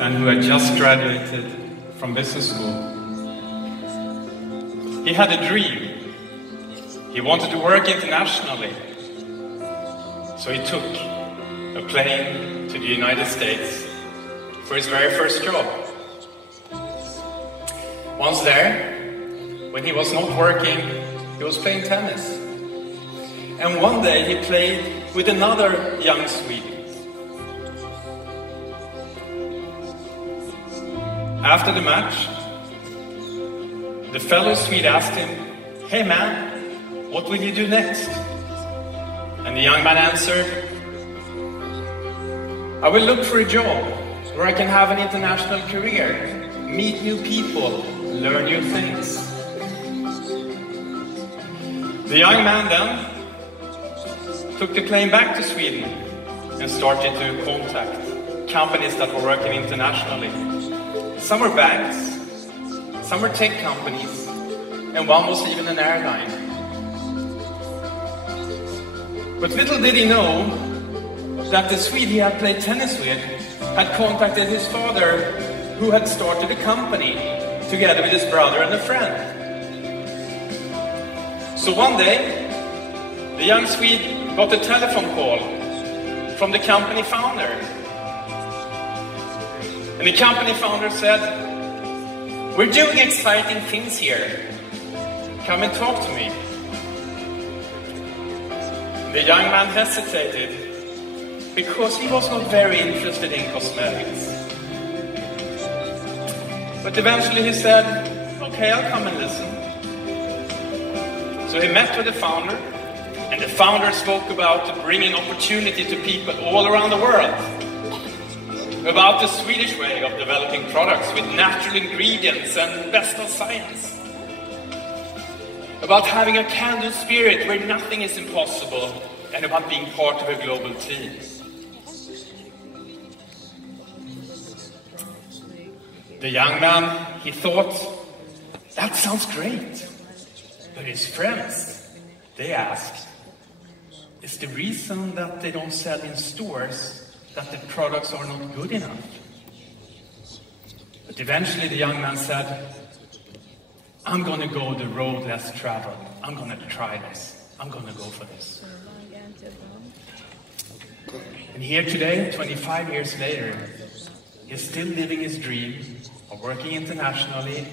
and who had just graduated from business school. He had a dream. He wanted to work internationally. So he took a plane to the United States for his very first job. Once there, when he was not working, he was playing tennis. And one day he played with another young Swede. After the match, the fellow Swede asked him, "Hey man, what will you do next?" And the young man answered, "I will look for a job where I can have an international career, meet new people, learn new things." The young man then took the plane back to Sweden and started to contact companies that were working internationally. Some were banks, some were tech companies, and one was even an airline. But little did he know that the Swede he had played tennis with had contacted his father, who had started a company together with his brother and a friend. So one day, the young Swede got a telephone call from the company founder. And the company founder said, "We're doing exciting things here. Come and talk to me." The young man hesitated because he was not very interested in cosmetics. But eventually he said, "Okay, I'll come and listen." So he met with the founder, and the founder spoke about bringing opportunity to people all around the world. About the Swedish way of developing products with natural ingredients and best of science. About having a can-do spirit where nothing is impossible, and about being part of a global team. The young man, he thought, that sounds great. But his friends, they asked, is the reason that they don't sell in stores that the products are not good enough? But eventually the young man said, I'm going to go the road less traveled. I'm going to try this. I'm going to go for this. And here today, 25 years later, he's still living his dream of working internationally,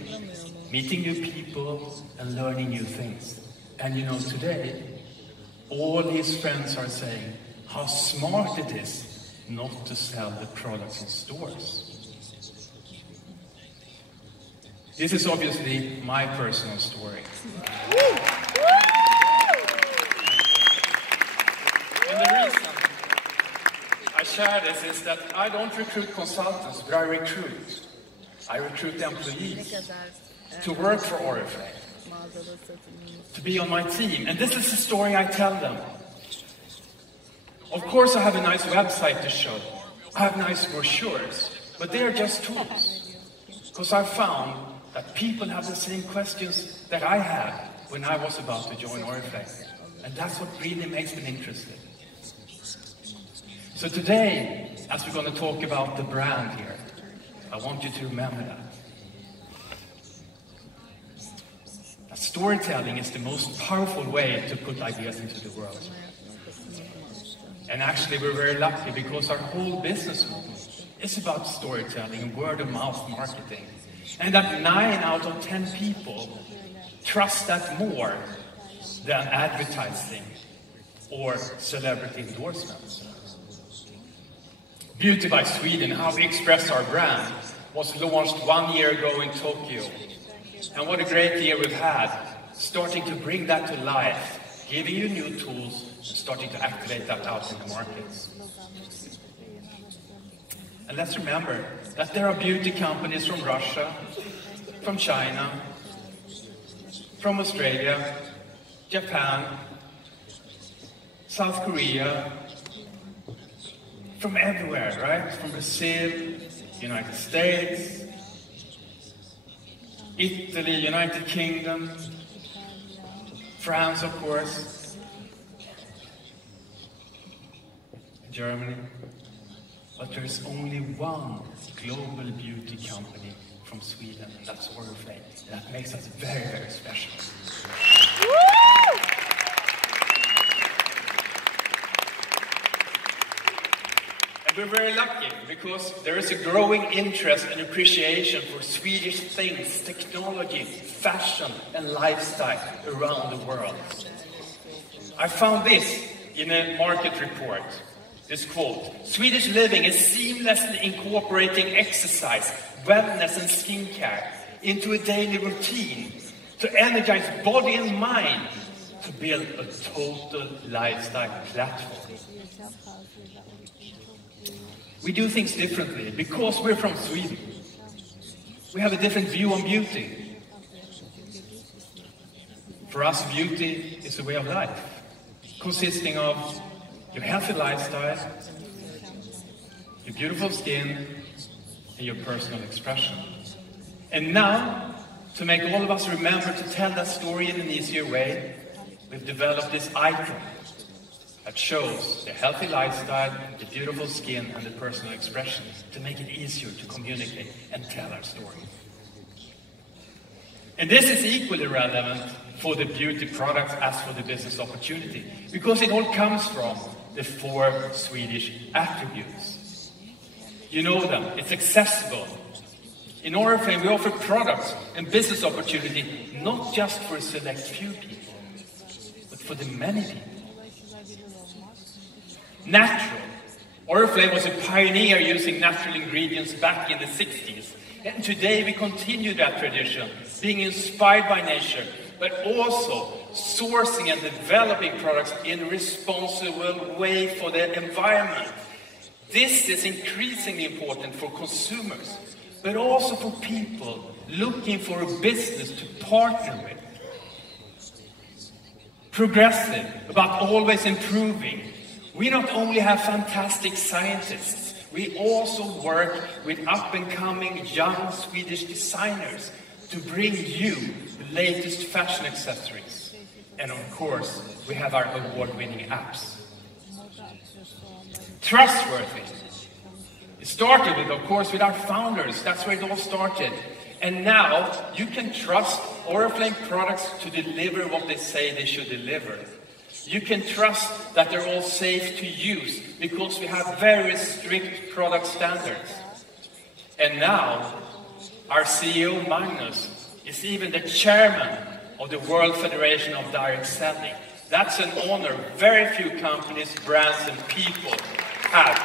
meeting new people, and learning new things. And you know, today, all his friends are saying how smart it is not to sell the products in stores. This is obviously my personal story. And the reason I share this is that I don't recruit consultants, but I recruit employees to work for Oriflame, to be on my team. And this is the story I tell them. Of course I have a nice website to show. I have nice brochures, but they are just tools. Because I found that people have the same questions that I had when I was about to join Oriflame. And that's what really makes me interested. So today, as we're going to talk about the brand here, I want you to remember that storytelling is the most powerful way to put ideas into the world. And actually we're very lucky because our whole business model is about storytelling and word-of-mouth marketing. And that 9 out of 10 people trust that more than advertising or celebrity endorsements. Beauty by Sweden, how we express our brand, was launched 1 year ago in Tokyo. And what a great year we've had, starting to bring that to life, giving you new tools, and starting to activate that out in the markets. And let's remember that there are beauty companies from Russia, from China, from Australia, Japan, South Korea, from everywhere, right? From Brazil, United States, Italy, United Kingdom, France, of course, Germany. But there's only one global beauty company from Sweden, and that's Oriflame. That makes us very, very special. And we're very lucky because there is a growing interest and appreciation for Swedish things, technology, fashion, and lifestyle around the world. I found this in a market report. This quote: Swedish living is seamlessly incorporating exercise, wellness and skincare into a daily routine to energize body and mind to build a total lifestyle platform. We do things differently because we're from Sweden. We have a different view on beauty. For us, beauty is a way of life, consisting of your healthy lifestyle, your beautiful skin, and your personal expression. And now, to make all of us remember to tell that story in an easier way, we've developed this icon that shows the healthy lifestyle, the beautiful skin, and the personal expression to make it easier to communicate and tell our story. And this is equally relevant for the beauty products as for the business opportunity, because it all comes from the 4 Swedish attributes. You know them, it's accessible. In Oriflame, we offer products and business opportunity not just for a select few people, but for the many people. Natural. Oriflame was a pioneer using natural ingredients back in the 60s. And today we continue that tradition, being inspired by nature, but also sourcing and developing products in a responsible way for the environment. This is increasingly important for consumers, but also for people looking for a business to partner with. Progressive, about always improving. We not only have fantastic scientists, we also work with up-and-coming young Swedish designers to bring you the latest fashion accessories. And of course, we have our award-winning apps. Trustworthy. It started with, of course, with our founders. That's where it all started. And now you can trust Oriflame products to deliver what they say they should deliver. You can trust that they're all safe to use because we have very strict product standards. And now our CEO Magnus is even the chairman of the World Federation of Direct Selling. That's an honor very few companies, brands, and people have.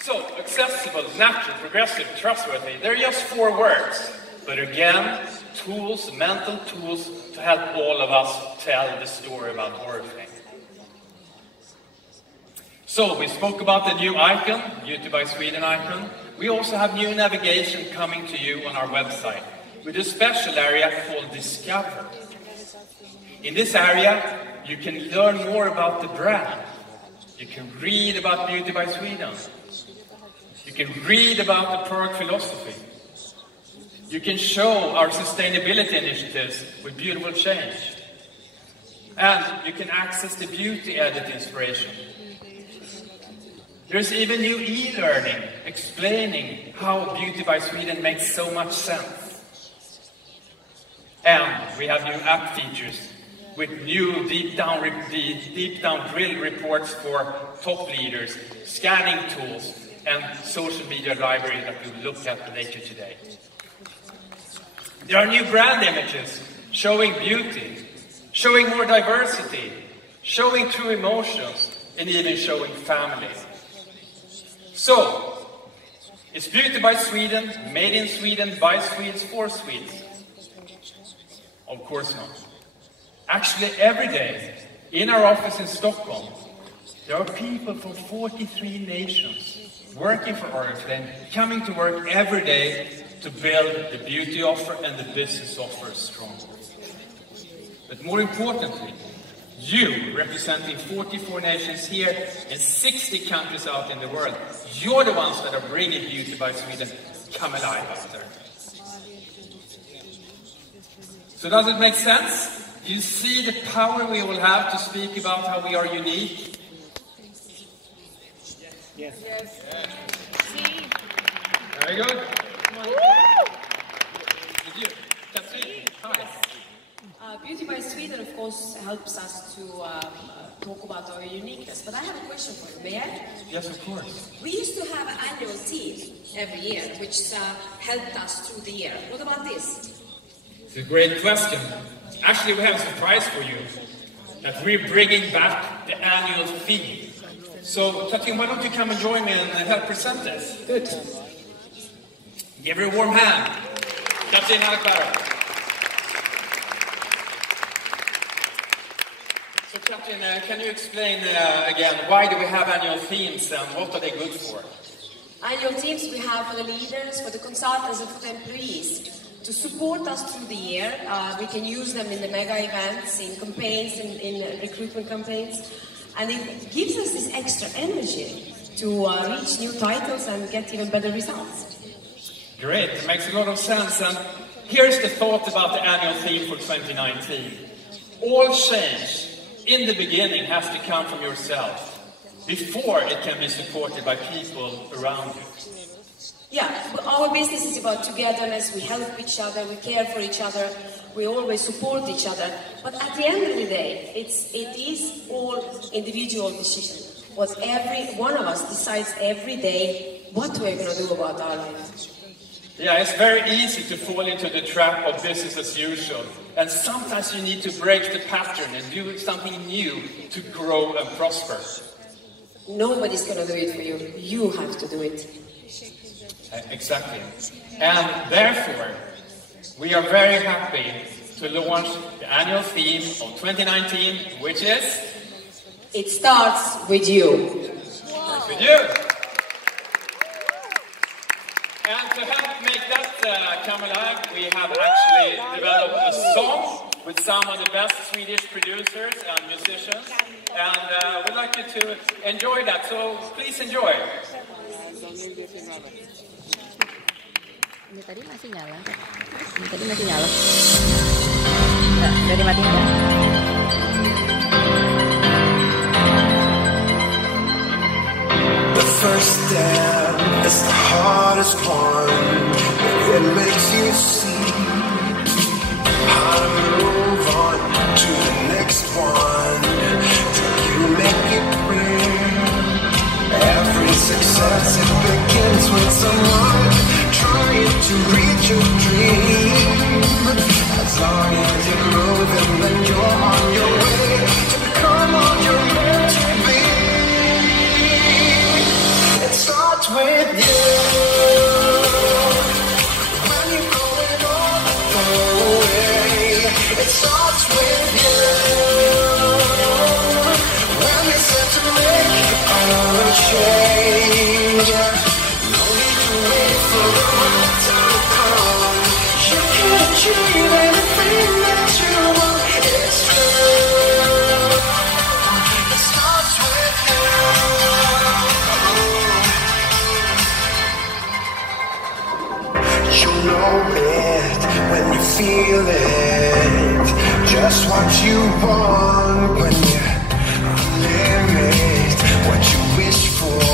So, accessible, natural, progressive, trustworthy, they're just 4 words. But again, tools, mental tools to help all of us tell the story about Oriflame. So, we spoke about the new icon, Beauty by Sweden icon. We also have new navigation coming to you on our website with a special area called Discover. In this area, you can learn more about the brand. You can read about Beauty by Sweden. You can read about the product philosophy. You can show our sustainability initiatives with beautiful change. And you can access the beauty edit inspiration. There's even new e-learning explaining how Beauty by Sweden makes so much sense. And we have new app features with new deep down drill reports for top leaders, scanning tools, and social media library that we'll look at later today. There are new brand images showing beauty, showing more diversity, showing true emotions, and even showing family. So, is Beauty by Sweden made in Sweden by Swedes for Swedes? Of course not. Actually, every day in our office in Stockholm, there are people from 43 nations working for Oriflame, coming to work every day to build the beauty offer and the business offer stronger. But more importantly, you, representing 44 nations here and 60 countries out in the world, you're the ones that are bringing Beauty by Sweden come alive out there. So does it make sense? You see the power we will have to speak about how we are unique? Yes. Very good. Did you? Catherine, hi. Beauty by Sweden, of course, helps us to talk about our uniqueness. But I have a question for you. May I? Yes, of course. We used to have an annual theme every year, which helped us through the year. What about this? It's a great question. Actually, we have a surprise for you. That we're bringing back the annual theme. So, Katrin, why don't you come and join me and help present this? Good. Give her a warm hand. Katrin Alkvara. So, Katrin, can you explain again, why do we have annual themes and what are they good for? Annual themes we have for the leaders, for the consultants, and for the employees. To support us through the year, we can use them in the mega events, in campaigns, in recruitment campaigns. And it gives us this extra energy to reach new titles and get even better results. Great, it makes a lot of sense. And here's the thought about the annual theme for 2019. All change in the beginning has to come from yourself before it can be supported by people around you. Yeah, our business is about togetherness. We help each other, we care for each other, we always support each other. But at the end of the day, it is all individual decision. What every one of us decides every day what we're going to do about our life. Yeah, it's very easy to fall into the trap of business as usual. And sometimes you need to break the pattern and do something new to grow and prosper. Nobody's going to do it for you. You have to do it. Exactly. And therefore, we are very happy to launch the annual theme of 2019, which is... It starts with you. Starts with you. And to help make that come alive, we have actually developed a song with some of the best Swedish producers and musicians. And we'd like you to enjoy that, so please enjoy. Ini tadi masih nyala. Ini tadi masih nyala. Enggak, udah dimatiin ya. The first step is the hardest one. It makes you see how to move on to the next one. Till you make it real. Every success, it begins with someone trying to reach your dream. As long as you're moving, then you're on your way to become all you're meant to be. It starts with you. When you're going all the way, it starts with you. When you're set to make a change, no need to wait for the right time to come. You can achieve anything that you want. It's true. It starts with you. You know it when you feel it. Just what you want when you limit what you wish for.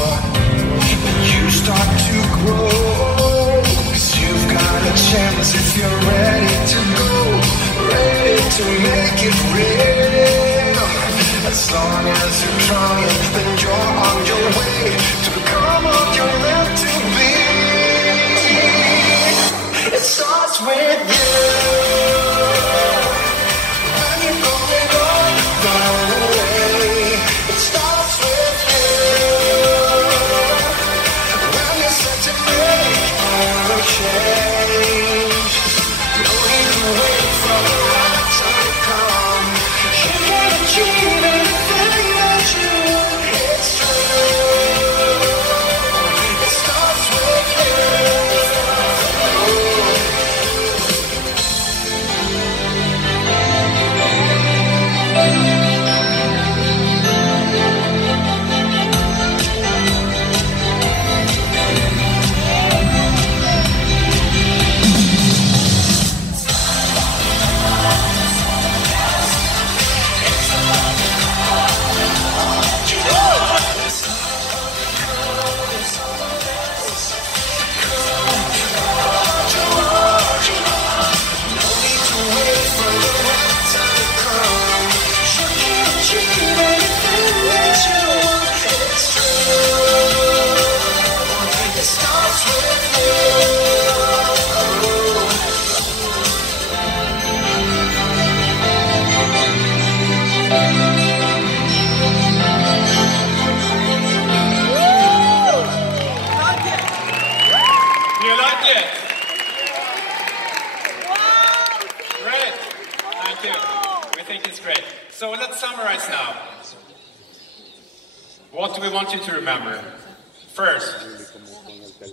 You start to grow, 'cause you've got a chance if you're ready to go, ready to make it real. As long as you're trying, then you're on your way to become all you're meant to be. It starts with you. When you're going all the way, it starts with you. When you're set to make a change, no need to wait for the right time to come. You can achieve anything that you want. It's true. It starts with you. what do we want you to remember? First,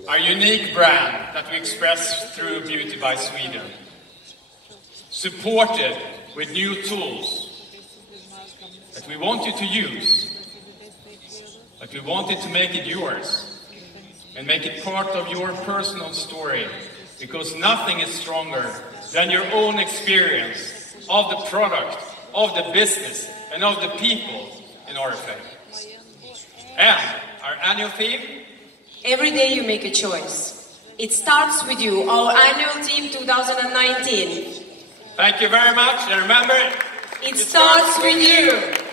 our unique brand that we express through Beauty by Sweden, supported with new tools that we want you to use, but we wanted to make it yours and make it part of your personal story, because nothing is stronger than your own experience of the product, of the business, and of the people in Oriflame. And our annual theme? Every day you make a choice. It starts with you, our annual theme 2019. Thank you very much, and remember, it starts with you.